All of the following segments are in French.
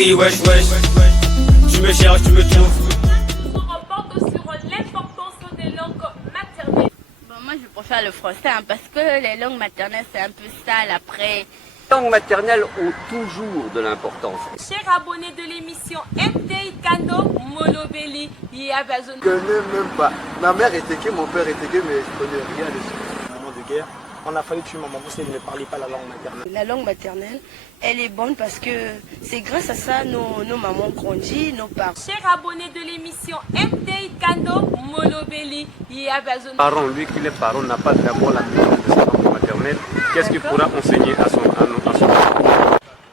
crie wesh wesh. Tu me cherches, tu me trouves. On reporte sur l'importance des langues maternelles. Bon, moi je préfère le français parce que les langues maternelles c'est un peu sale après. Les langues maternelles ont toujours de l'importance. Chers abonnés de l'émission MTI Kando, Molobeli, Yabazon. Je connais même pas. Ma mère était que, mon père était que, mais je connais rien dessus. Un moment de guerre, on a fallu tuer maman parce qu'elle ne parlait pas la langue maternelle. La langue maternelle, elle est bonne parce que c'est grâce à ça nos mamans grandissent, nos parents. Chers abonnés de l'émission MTI Kando, Molobeli, Yabazon. Parent, lui qui est parent, n'a pas d'abord la maîtrise de sa langue maternelle. Qu'est-ce qu'il pourra enseigner à son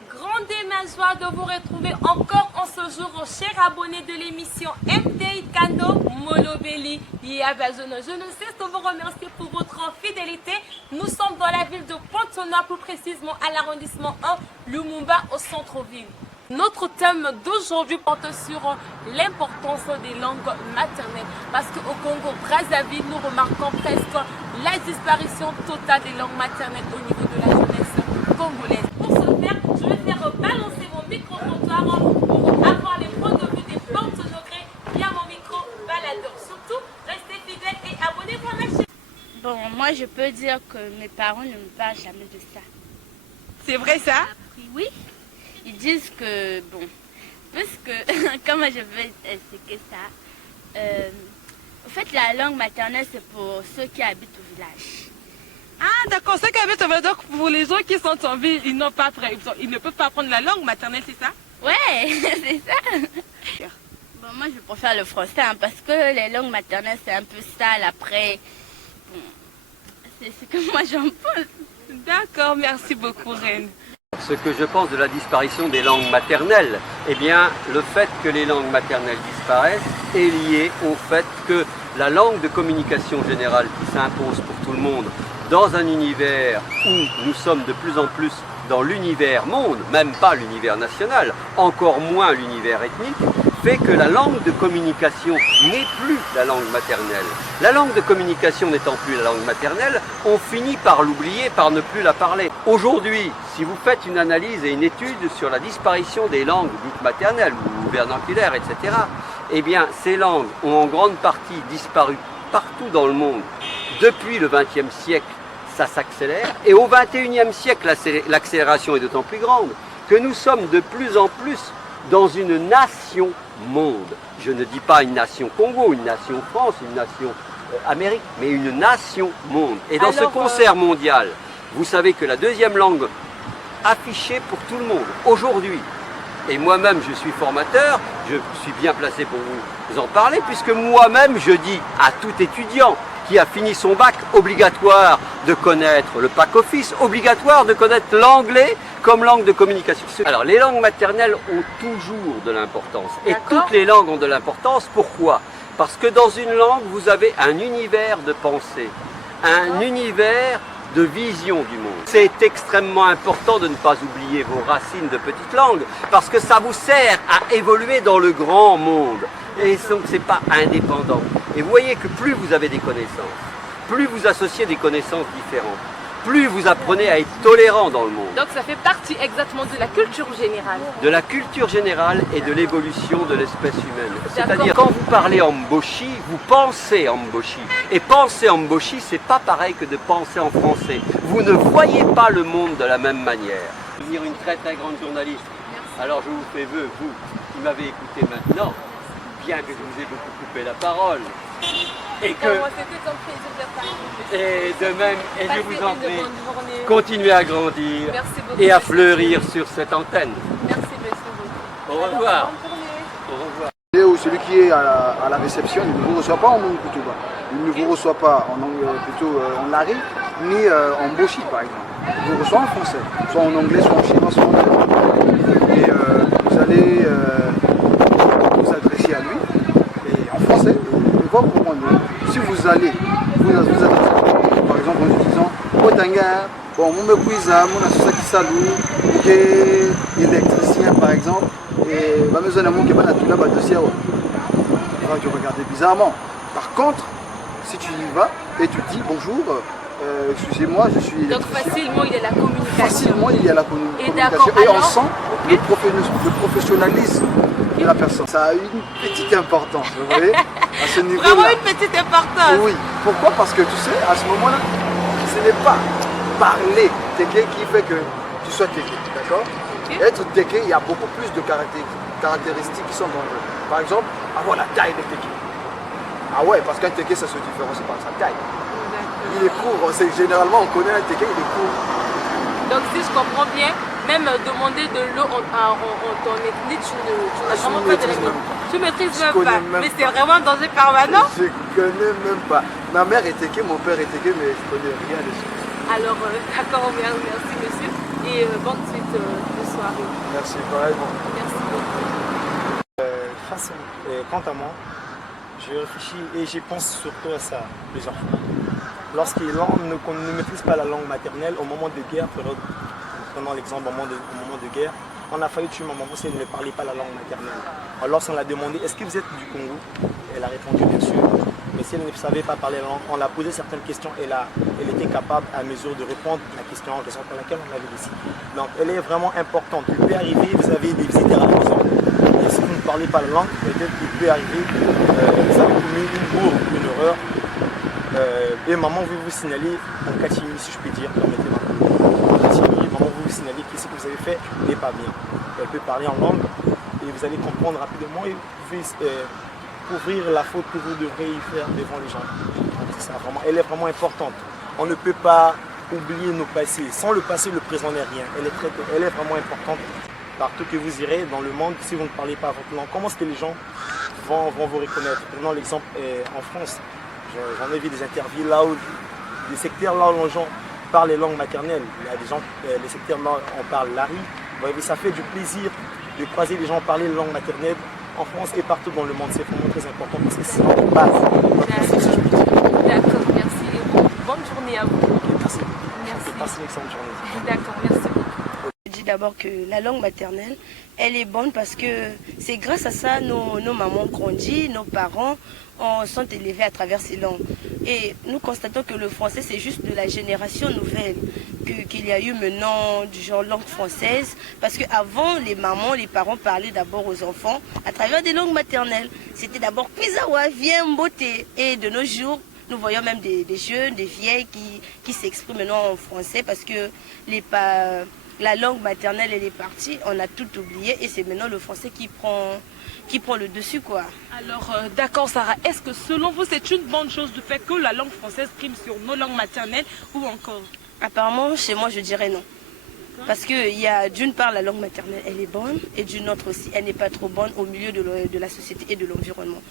Grande et ma joie de vous retrouver encore en ce jour, chers abonnés de l'émission MTI Kando, Molobeli, Yabazon. Je ne cesse de vous remercier pour votre fidélité. Nous sommes dans la ville de Pointe-Noire, plus précisément à l'arrondissement 1, Lumumba, au centre-ville. Notre thème d'aujourd'hui porte sur l'importance des langues maternelles. Parce qu'au Congo-Brazzaville, nous remarquons presque la disparition totale des langues maternelles au niveau de la jeunesse congolaise. Pour ce faire, je vais faire balancer mon micro-trottoir pour avoir les points de vue des Porte-Nogrés via mon micro-baladeur. Surtout, restez fidèles et abonnez-vous à ma chaîne. Bon, moi je peux dire que mes parents ne me parlent jamais de ça. C'est vrai ça? Oui, ils disent que, bon, puisque, comment je vais expliquer ça, en fait la langue maternelle c'est pour ceux qui habitent au village. Ah d'accord, ceux qui habitent au village, donc pour les gens qui sont en ville, ils ne peuvent pas apprendre la langue maternelle, c'est ça? Ouais, c'est ça. Bon, moi je préfère le français parce que les langues maternelles c'est un peu sale après. Bon, c'est ce que moi j'en pense. D'accord, merci beaucoup Reine. Ce que je pense de la disparition des langues maternelles, eh bien, le fait que les langues maternelles disparaissent est lié au fait que la langue de communication générale qui s'impose pour tout le monde dans un univers où nous sommes de plus en plus dans l'univers monde, même pas l'univers national, encore moins l'univers ethnique, fait que la langue de communication n'est plus la langue maternelle. La langue de communication n'étant plus la langue maternelle, on finit par l'oublier, par ne plus la parler. Aujourd'hui, si vous faites une analyse et une étude sur la disparition des langues dites maternelles ou vernaculaires, etc., eh bien, ces langues ont en grande partie disparu partout dans le monde depuis le XXe siècle. Ça s'accélère et au XXIe siècle, l'accélération est d'autant plus grande que nous sommes de plus en plus dans une nation monde. Je ne dis pas une nation Congo, une nation France, une nation Amérique, mais une nation monde. Et dans ce concert mondial, vous savez que la deuxième langue affichée pour tout le monde aujourd'hui, et moi-même je suis formateur, je suis bien placé pour vous en parler, puisque moi-même je dis à tout étudiant qui a fini son bac, obligatoire de connaître le bac office, obligatoire de connaître l'anglais comme langue de communication. Alors les langues maternelles ont toujours de l'importance. Et toutes les langues ont de l'importance. Pourquoi? Parce que dans une langue, vous avez un univers de pensée, un univers de vision du monde. C'est extrêmement important de ne pas oublier vos racines de petite langue, parce que ça vous sert à évoluer dans le grand monde. Et donc c'est pas indépendant. Et vous voyez que plus vous avez des connaissances, plus vous associez des connaissances différentes, plus vous apprenez à être tolérant dans le monde. Donc ça fait partie exactement de la culture générale. De la culture générale et de l'évolution de l'espèce humaine. C'est-à-dire quand vous parlez en mboshi, vous pensez en mboshi. Et penser en mboshi, c'est pas pareil que de penser en français. Vous ne voyez pas le monde de la même manière. Devenir une très très grande journaliste. Alors je vous fais vœu, vous qui m'avez écouté maintenant, bien que je vous ai beaucoup coupé la parole, et que, et de même, et je vous en prie, continuez à grandir et à fleurir sur cette antenne. Merci beaucoup. Au revoir. Au revoir. Ou celui qui est à la réception, il ne vous reçoit pas en Mongkutuba. Il ne vous reçoit pas en lari, ni en boshi par exemple. Il vous reçoit en français, soit en anglais, soit en chinois, soit en allemand. Et vous allez vous adresser à lui, et en français, il va vous comprendre. Si vous allez vous adresser à lui, par exemple en disant Otanga, bon, mon mekuiza, mon associé salou, ok, électricien par exemple, et va me donner mon qui va tout là-bas de Sierra. Tu vas regarder bizarrement. Par contre, si tu y vas et tu dis bonjour, Excusez-moi, je suis Donc électricien. facilement, il y a la communication. Facilement, il y a la Et communication. d'accord, Et on alors, sent ok. le professionnalisme de la personne. Ça a une petite importance, vous voyez, à ce niveau-là. Vraiment une petite importance. Oui. Pourquoi? Parce que tu sais, à ce moment-là, ce n'est pas parler Teke qui fait que tu sois Teke, d'accord? Être Teke, il y a beaucoup plus de caractéristiques qui sont dans le jeu. Par exemple, avoir la taille de Teke. Ah ouais, parce qu'un Teke, ça se différencie par sa taille. Il est court, généralement on connaît un Teke, il est court. Donc si je comprends bien, même demander de l'eau en ton ethnie, tu n'as vraiment pas de la Tu maîtrises même pas. Mais c'est vraiment un danger permanent. Je connais même pas. Ma mère est Teke, mon père est Teke, mais je connais rien dessus. Alors d'accord, merci monsieur. Et bonne suite de soirée. Merci, pareillement. Merci beaucoup. Quant à moi, je réfléchis et je pense surtout à ça plusieurs fois. Lorsqu'on ne maîtrise pas la langue maternelle, au moment de guerre, prenons l'exemple au moment de guerre, on a failli tuer ma maman si elle ne parlait pas la langue maternelle. Alors lorsqu'on l'a demandé, est-ce que vous êtes du Congo? Elle a répondu bien sûr. Mais si elle ne savait pas parler la langue, on l'a posé certaines questions et elle était capable à mesure de répondre à la question en question pour laquelle on l'avait décidé. Donc elle est vraiment importante. Il peut arriver, vous avez des visiteurs à la maison. Et si vous ne parlez pas la langue, peut-être qu'il peut arriver, vous avez commis une bourre, une erreur. Et maman veut vous signaler en catimini, si je puis dire, permettez-moi. En catimini, maman veut vous signaler que ce que vous avez fait n'est pas bien. Elle peut parler en langue et vous allez comprendre rapidement et vous pouvez couvrir la faute que vous devrez y faire devant les gens. Donc, ça, vraiment, elle est vraiment importante. On ne peut pas oublier nos passés. Sans le passé, le présent n'est rien. Elle est vraiment importante. Partout que vous irez dans le monde, si vous ne parlez pas votre langue, comment est-ce que les gens vont vous reconnaître? Prenons l'exemple en France. J'en ai vu des interviews là où, des secteurs là où les gens parlent les langues maternelles. Il y a des gens, les secteurs là où on parle l'ari. Vous voyez, ça fait du plaisir de croiser les gens parler les langues maternelles en France et partout dans le monde. C'est vraiment très important parce que c'est notre base. D'accord, merci. Et bonne journée à vous. Merci. Merci. Passez une excellente journée. D'accord, merci. Je dis d'abord que la langue maternelle, elle est bonne parce que c'est grâce à ça nos mamans grandissent, nos parents sont élevés à travers ces langues. Et nous constatons que le français, c'est juste de la génération nouvelle qu'il y a eu maintenant du genre langue française. Parce qu'avant, les mamans, les parents parlaient d'abord aux enfants à travers des langues maternelles. C'était d'abord Pizawa, viens beauté. Et de nos jours, nous voyons même des jeunes, des vieilles qui s'expriment maintenant en français parce que la langue maternelle, elle est partie, on a tout oublié et c'est maintenant le français qui prend le dessus, quoi. Alors, d'accord Sarah, est-ce que selon vous c'est une bonne chose de fait que la langue française prime sur nos langues maternelles ou encore? Apparemment, chez moi, je dirais non. Parce que il y a d'une part la langue maternelle, elle est bonne, et d'une autre aussi, elle n'est pas trop bonne au milieu de la société et de l'environnement.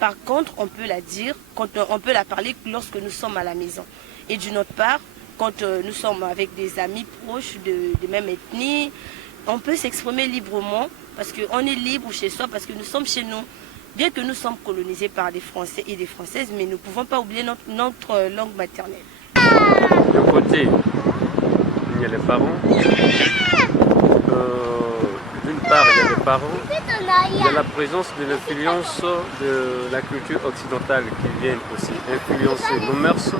Par contre, on peut la dire, on peut la parler lorsque nous sommes à la maison. Et d'une autre part, quand nous sommes avec des amis proches de même ethnie, on peut s'exprimer librement parce qu'on est libre chez soi, parce que nous sommes chez nous. Bien que nous sommes colonisés par des Français et des Françaises, mais nous ne pouvons pas oublier notre langue maternelle. De côté, il y a les parents. D'une part, il y a les parents. Il y a la présence de l'influence de la culture occidentale qui vient aussi influencer nos mœurs.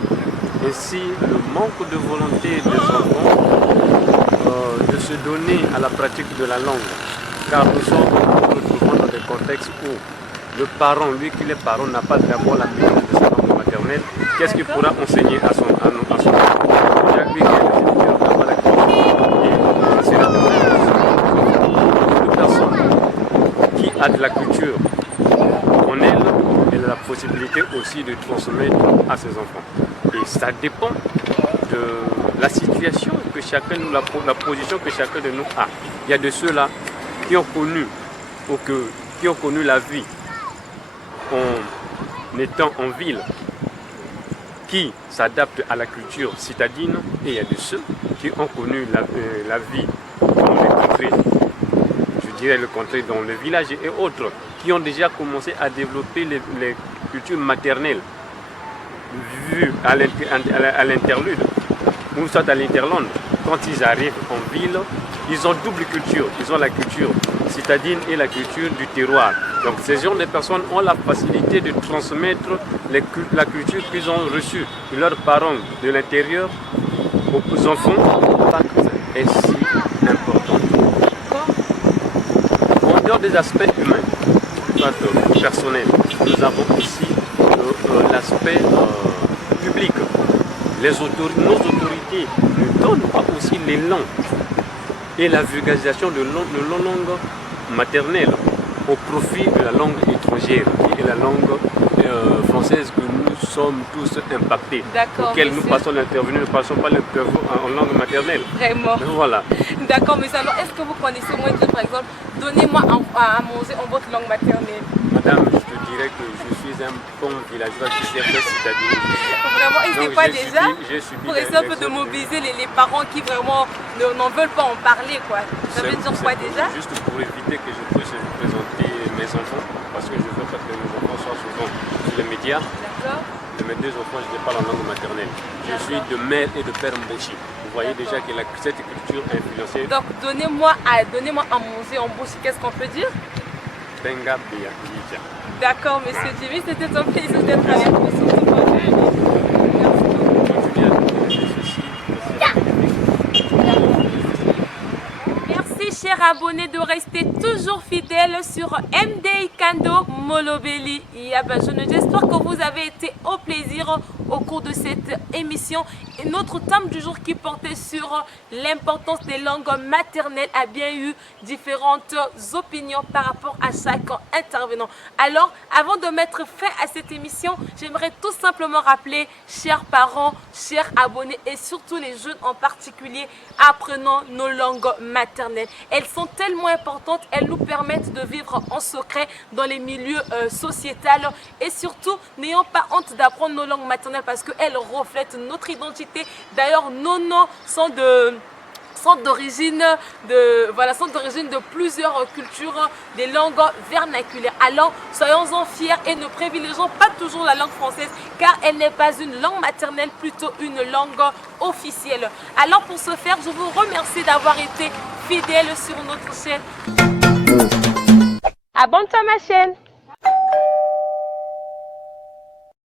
Ainsi, le manque de volonté des enfants de se donner à la pratique de la langue. Car nous retrouvons dans des contextes où le parent, lui qui est parent, n'a pas d'abord la maîtrise de sa langue maternelle. Qu'est-ce qu'il pourra enseigner à son enfant? Déjà, lui qui est l'éducateur n'a pas la culture. Et c'est la personne qui a de la culture en elle, elle a la possibilité aussi de transmettre à ses enfants. Et ça dépend de la situation que chacun, la position que chacun de nous a. Il y a de ceux-là qui ont connu la vie en étant en ville, qui s'adaptent à la culture citadine, et il y a de ceux qui ont connu la vie dans les contrées, je dirais le contrées dans le village et autres, qui ont déjà commencé à développer les cultures maternelles vues à l'interlude, ou soit à l'interland. Quand ils arrivent en ville, ils ont double culture. Ils ont la culture citadine et la culture du terroir. Donc ces genres de personnes ont la facilité de transmettre la culture qu'ils ont reçue de leurs parents de l'intérieur aux enfants est si importante. En dehors des aspects humains, soit personnels, nous avons aussi l'aspect public. Nos autorités nous donnent aussi l'élan et la vulgarisation de nos langues maternelles au profit de la langue étrangère, qui est la langue française que nous sommes tous impactés. D'accord, auquel nous monsieur. passons l'intervenir, nous ne passons pas l'interview en langue maternelle. Vraiment. Voilà. D'accord, monsieur. Alors, est-ce que vous connaissez au moins dire, par exemple, donnez-moi à manger en votre langue maternelle? Madame, je te dirais que je suis un bon villageois qui s'est fait citadine. Vraiment, et c'est Donc, pas j'ai déjà subi pour essayer un peu de mobiliser les parents qui vraiment n'en veulent pas en parler, quoi. Ça veut dire quoi déjà? Juste pour éviter que je puisse vous présenter mes enfants, parce que je veux pas que mes enfants soient souvent sur les médias. D'accord. De mes deux enfants, je ne parle en langue maternelle. Je suis de mère et de père Mboshi. Vous voyez déjà que cette culture a influencé. Donc, donnez-moi à manger en bouche, qu'est-ce qu'on peut dire? Benga Bia Lija. D'accord, monsieur Jimmy, c'était un plaisir d'être avec vous sur ce projet. Continuez à nous donner ceci. Merci, chers abonnés, de rester toujours fidèles sur MDI Kando Molobeli. J'espère que vous avez été au plaisir au cours de cette émission. Et notre thème du jour qui portait sur l'importance des langues maternelles a bien eu différentes opinions par rapport à chaque intervenant. Alors, avant de mettre fin à cette émission, j'aimerais tout simplement rappeler, chers parents, chers abonnés et surtout les jeunes en particulier, apprenons nos langues maternelles. Elles sont tellement importantes, elles nous permettent de vivre en secret dans les milieux sociétaux et surtout, n'ayons pas honte d'apprendre nos langues maternelles parce qu'elles reflètent notre identité. D'ailleurs, nos noms sont d'origine de plusieurs cultures, des langues vernaculaires. Alors, soyons-en fiers et ne privilégions pas toujours la langue française car elle n'est pas une langue maternelle, plutôt une langue officielle. Alors, pour ce faire, je vous remercie d'avoir été fidèles sur notre chaîne. Abonne-toi à ma chaîne.